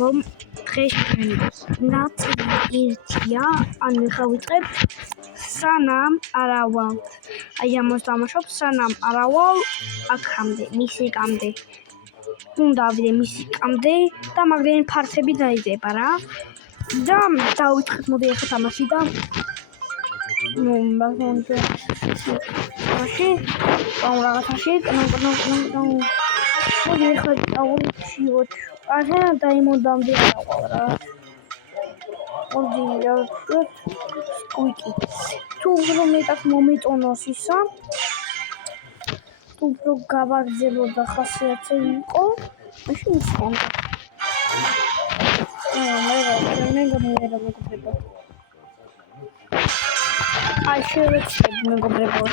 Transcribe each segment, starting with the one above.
რომ დღეს ნაწილი ერთია, ანუ ხავიწყებ სანამ არავალ. აი ამას დამაშობ სანამ არავალ აქამდე, მისიკამდე. უნდა ავიდე მისიკამდე და მაგდენი ფართები დაიდება რა. და დავიწყეთ მოდი ახლა თამაში და მაშინ რაღაცაში მოდი ახლა დავუჩიოთ ასე დაიმონდამდე არავალ რა. მოდი სკვიკი თუ რომ მეტად მომეწონოს ისა თუ უფრო გავაგზავნო ხასიათზე იყო მაშინ ისხონდა მეგობრებო აი შევეცდები მეგობრებო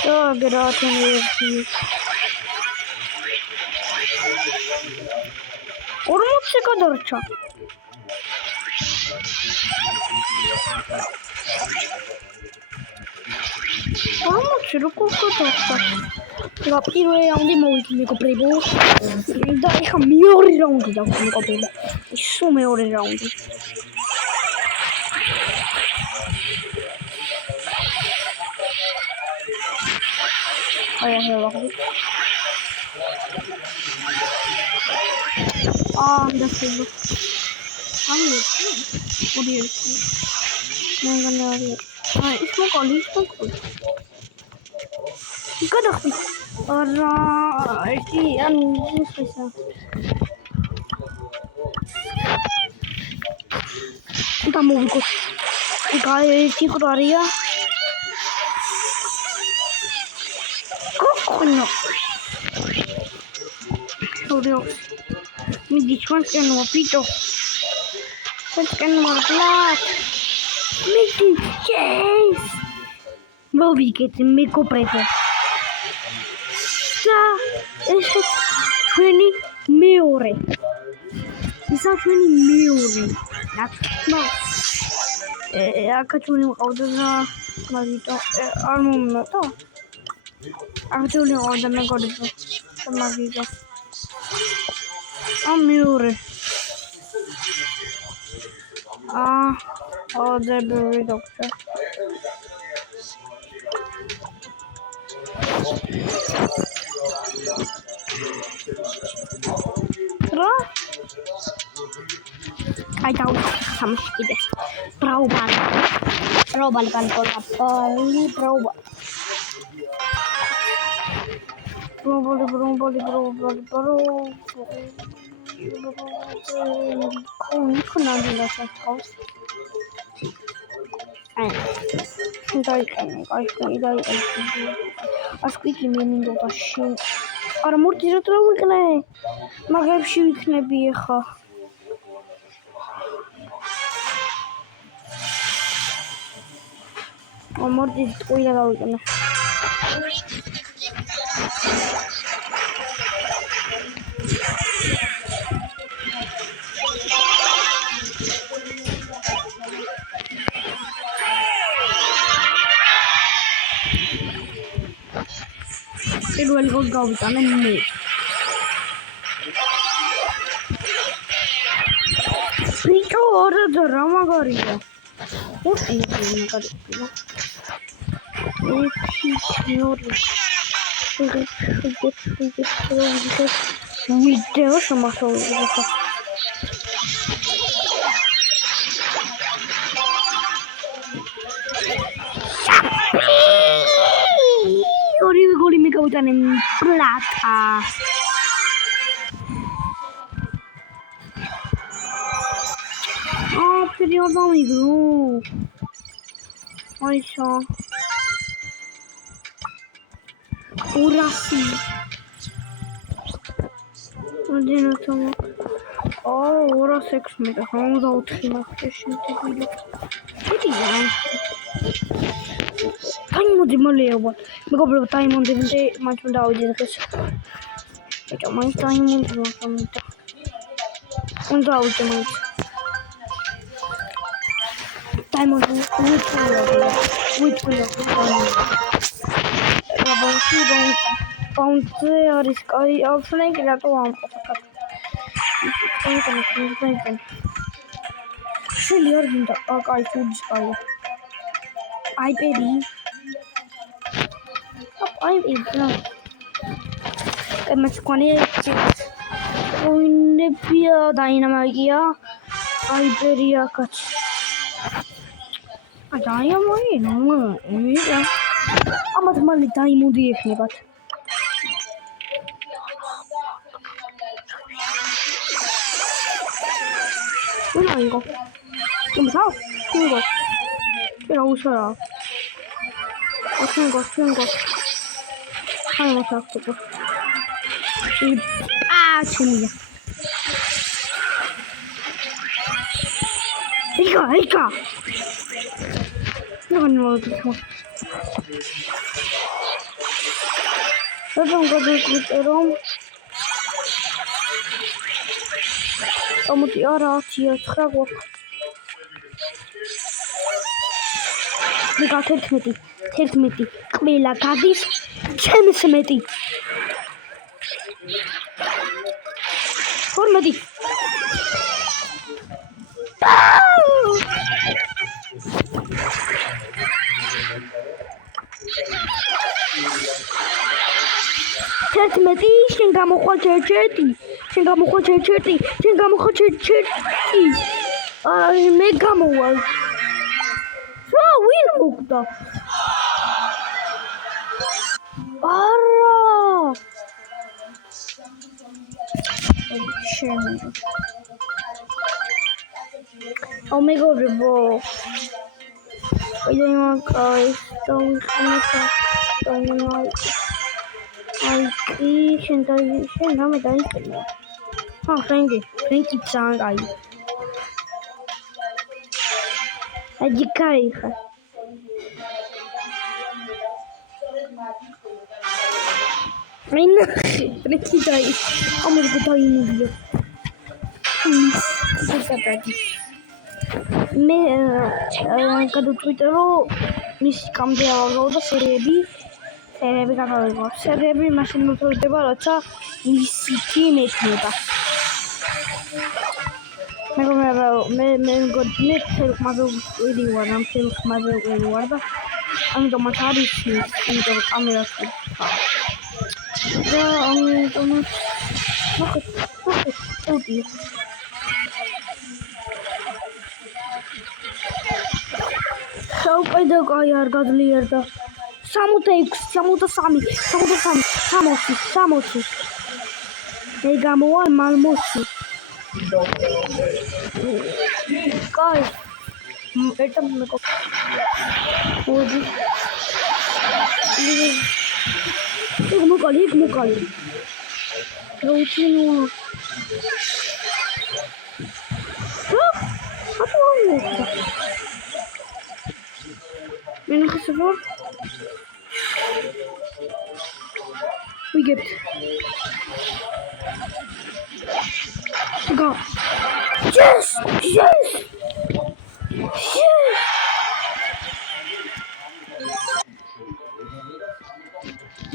ხო გრატონი 40 გადარჩა როგორ გადარჩა და პირველი რაუნდი მოვიდი მეგობრებო და ეხა მეორე რაუნდი დავხო მეგობრებო ისო მეორე რაუნდი აი ახლა ვახდი დასწრებო ორი მეგანარი ის მოკალი გადახდი არა ერთი ანუ ისე და მოვიგო ერთი ყრარია კოკონო ორი მიდი ჩვენკენოა პიტო ჩვენკენოა ბლად მიდი ჩეის მოვიგეთ მეგობრებო და ეს ჩვენი მეორე ისა ჩვენი მეორე აკა ჩვენი მყავდა და მაგიტო არ მომნატო აღჯული ყავდა მეგობრებო და მაგიტო მეორე დები დოქტორ რა აი დავიხო სამში კიდე ბრაუბალი ასკვიკი მე მინდოდა შენ არა მორდი რა ვიყნე მაგებში ვიქნები ახლა მორდი ტყუილა გავიყნე პირველი გოლი გავიტანე მე ბიჭო რა მაგარია უთი მაგარია ვიდეო შემოხსოვდება ორივე გოლი მე გავიტანე პლატა პერიოდ ამიგო აიშა 200 მოდინოთო 216 54 მახე შეთებილი აი მოდი მოლეობა მეგობრებო დაიმონდები მან ჩვენ დავიდეთ დღეს ეტო მაინც დაიმონდი უნდა ავიდე მაინც დაიმონდი უიტყვილო Spawnზე არის კაი ალფლენკი რატო ამყოფა? შენი არ გინდა კაი ფუძის კაი. აი ბები. აი იბნა. კემეჩქონი ვინებია დაინამაგია. აი ბერია კაც. დაინამაგია. მიდა. ამათ მალე დაიმოდი ეხნებათ. Vengo. ¿Qué me pasa? Vengo. Quiero usar. Vengo. Ay, no sé qué. Chimilla. Ika. No. Amut araatია 9 გვაქვს. მეგა 11. ყველა გადის ჩემს მეტი. 12. შენ გამოხვალ ჩერჩეტი. აი მე გამოვალ. რა ვინ მოგდა? არა. შენ. მეგობრებო. აი შენ რამე დაიწყე. ფრენკი ძალიან კაი. აჯი კაი ხარ. ფრენკი დაი. ამერიკა დაიმოვია. მე გადავწყვიტე რომ მისი კამდე ავიღო და სერიები გადავიღო. სერიები მაშინ მოწოდება როცა მისი თიმ ექნება. მე ფილმაზე ვარ და ამიტომაც არის იმიტომ კამერას და ამიტომაც უტი საუკეთესო კაი არ გაძლიერდა 66 63 მე გამოვალ მალმოსი კაი ერთ მომეკო ოდი იქ მოკალი როუთინო Мен хасывор. We get. Go. Yes.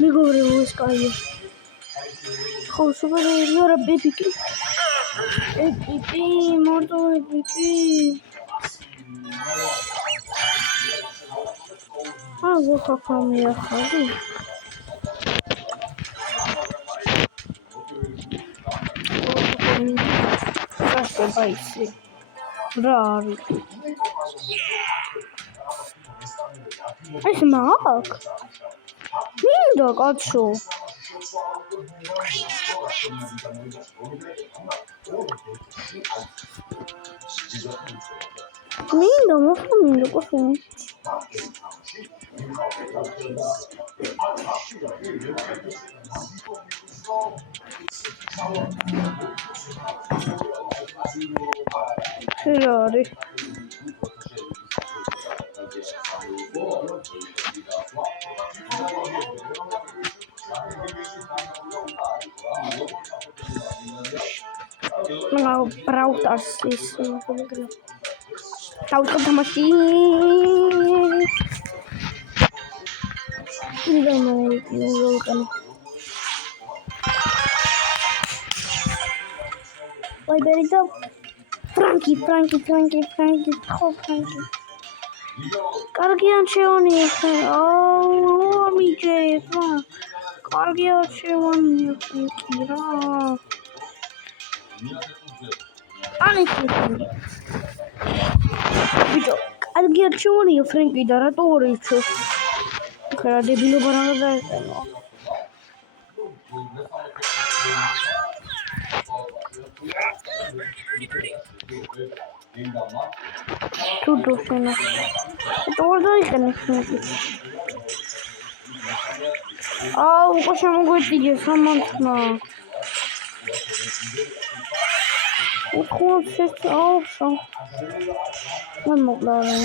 Me go over this guy. How super you're a baby. Baby, more baby. vou colocar a minha fase. Acho que vai ser raro. Esse macaco? Lindo, gato. Lindo, muito lindo, gostei. Ferrari. Não, para o isso. Tá o que assim. ვაიბერი და ფრანკი. ხო, ფრანკი. კარგი არჩევანია. აუ, მიჯეს რა. კარგი არჩევანია ფრანკი რა. ბიჭო, კარგი არჩევანია ფრანკი და რატო არ ირჩევს? ხერა დებილობა რა დაეყენო. Tutto fino. Torna e che ne senti. Possiamo guardare siamo no. So. Non mo glare.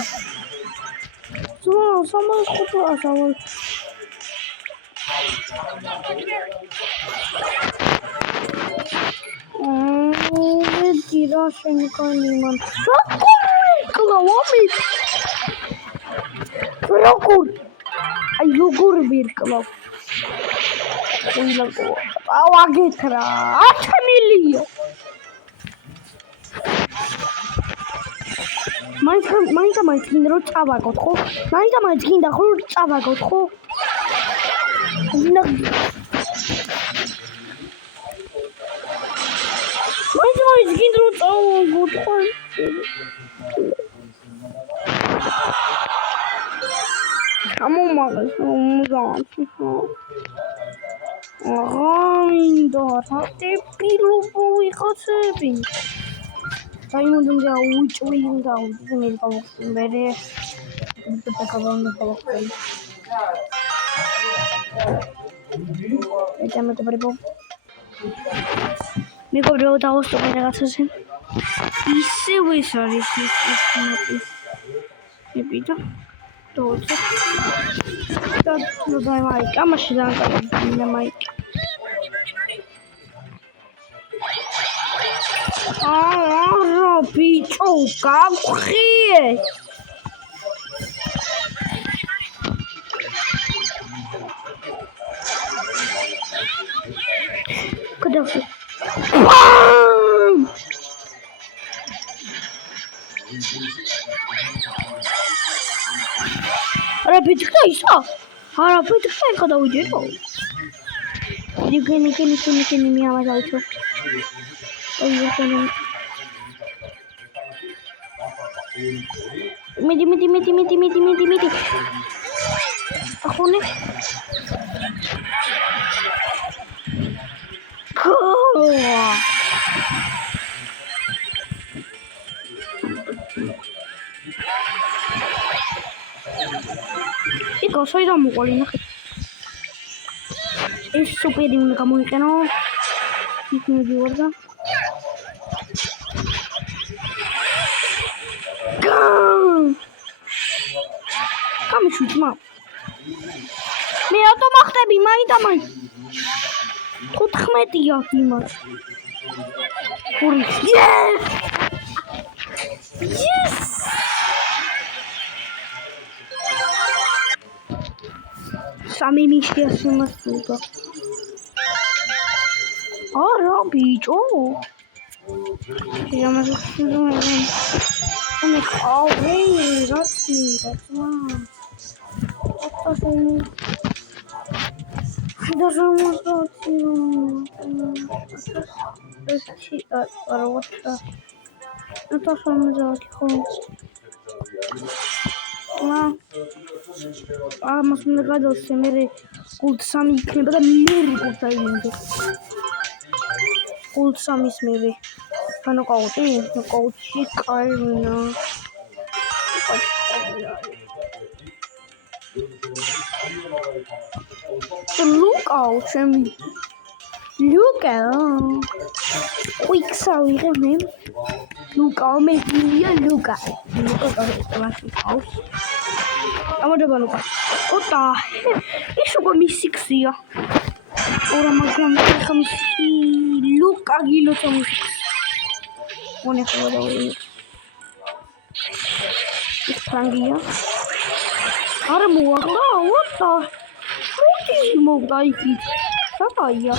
Siamo scoprati. Tira scende con niman. Klavami. Rokul. Ay yogur bir klav. Oylago. Avagetra. 8 milyon. მაინც გინდა რომ წავაგოთ ხო? მაინც გინდა ხო რომ წავაგოთ ხო? მაინც გინდა რომ წავაგოთ ხო? ამომაღეს უმზადი ხო? მინდა თატეპილო ვიხოცები. Saimundunga uichwinga uzinga mbere tutakabona kwa Echame te paripo Mi cobro da gusto que ragazzi Isse vuoi sari Repito Tutto Lo dai Mike Ma ci dà anche Mike Bicho, cagre. Cadê? Repete que é isso? Repete que é cada um de novo. Diga que minha mais alto. Midi. Aku nih. Iko soy da mukolina. Es super din kamu ikano. Ikno diorda. Come shoot ma. Me auto machtები მაინც. 15-ია იმას. Yes! Sami ნიშია სიმასულა. არა ბიჭო. Mas me legal se mere cult sami ikნება და მეორე cult აიმენდა. Cult samis mere. Ano კაუტი? კაუტი კაინა. Look out, Sammy. Look out. Quick, sorry, man. Look out, make me look out. Look out. I'm gonna go look out. What the heck? It's gonna be 6 here. Or am I gonna come see? Look out, you look at me. One is over there. It's Prangia. What the? Move daqui. Tá aí, ó.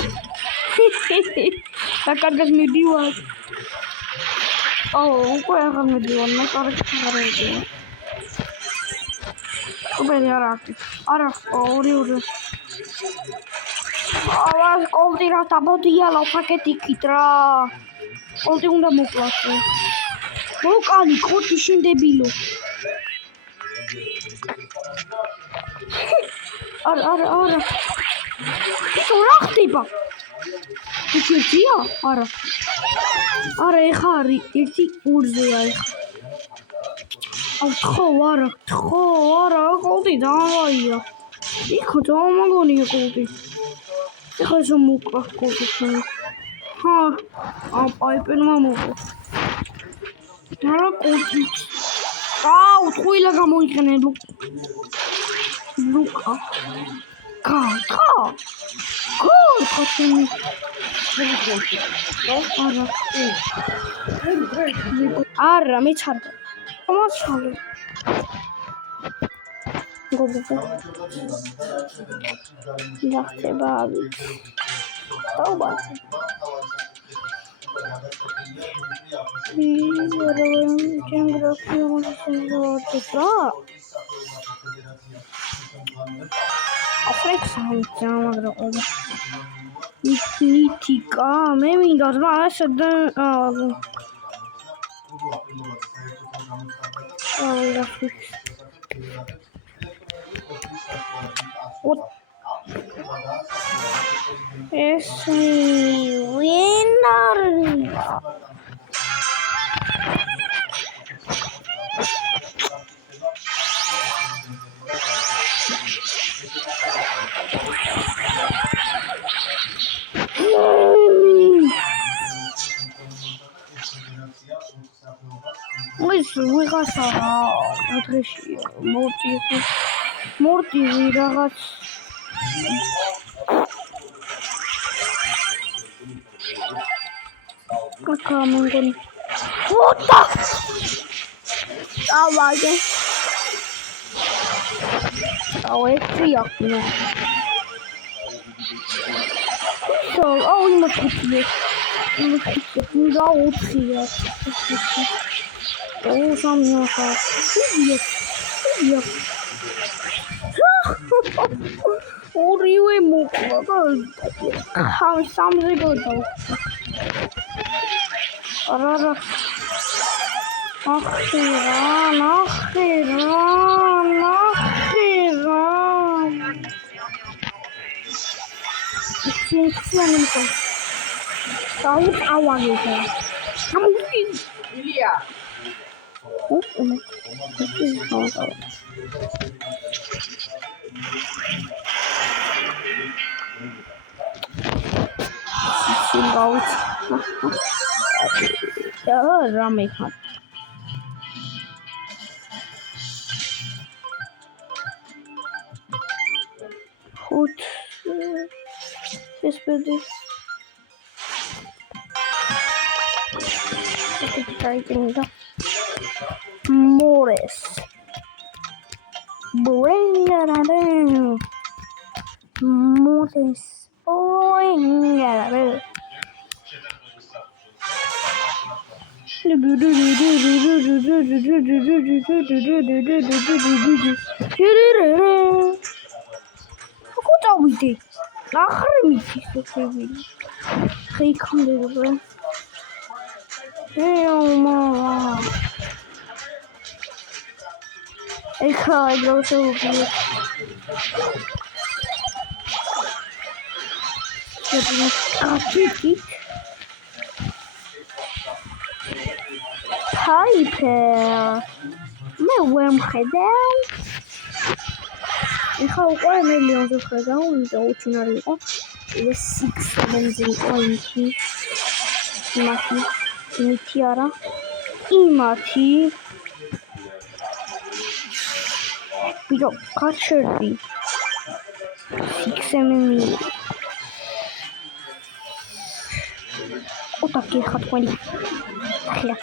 Tá cargas me deu. უკვე აღარ მედივარ, მოტარებში აღარ მედივარ. უბერი არა აქვს. არა, ორი. ავას კოლტი რა დაბოდიალა პაკეტიკით რა. კოლტი უნდა მოკლას. მოკალი კოლტი შინდებილო. არა. ისო რა ხდება? ისეა? არა. არა, ეხა არის 1-2-ზეა ეხა. თხო, არა, კოლტი დავაია. იქო დავამაგონია კოლტი. ეხა ისო მოკლა კოლტი შენ. ჰა, აიპენმა მოკლა. არა კოლტი. აუ, თქუილა გამოიყენე ლუკა. არა, მეცარდა. მომაშალე. გოგო. ნახტება ავით. დაუბაძე. მითიკა, მე მინდა ზმა ესედა ეს ვინარია ვიღაცა დღეში მორტივი რაღაც კამონგონი ფოტა ავაგე ავეცია აუ იმოხიჭე და უთხია აუ სამიოხა ია ორივე მოკლა და სამზე გადავ არა ნახერა სინციანემკო საუთ ავაგეთა ილია სიმბაუთ რამე ხარ ხუთ ეს პედი ტაიკინდა მორეს ბუენგარადე მორეს ოინგარადე კუტავიდი ნახრიმითი სოფები ხეიქამდე ეომა ეხა ეგროვსებული აკიკი Piper. მე ვერ მხედავ. ეხა უკვე მილიონზე ვხედავ, იმიტომ უჩინარი იყო. ეს 6-7-ზე იყო იმითი. იმითი არა. იმათი. ბიჭო, კაჩერდი. 6-7 ოტაკი ხა თქვენი. ახლა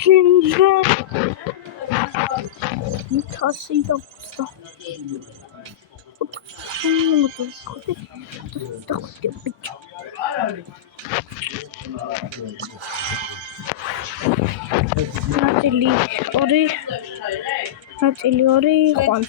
კინგე 125 ნაწილი 2 ხვალ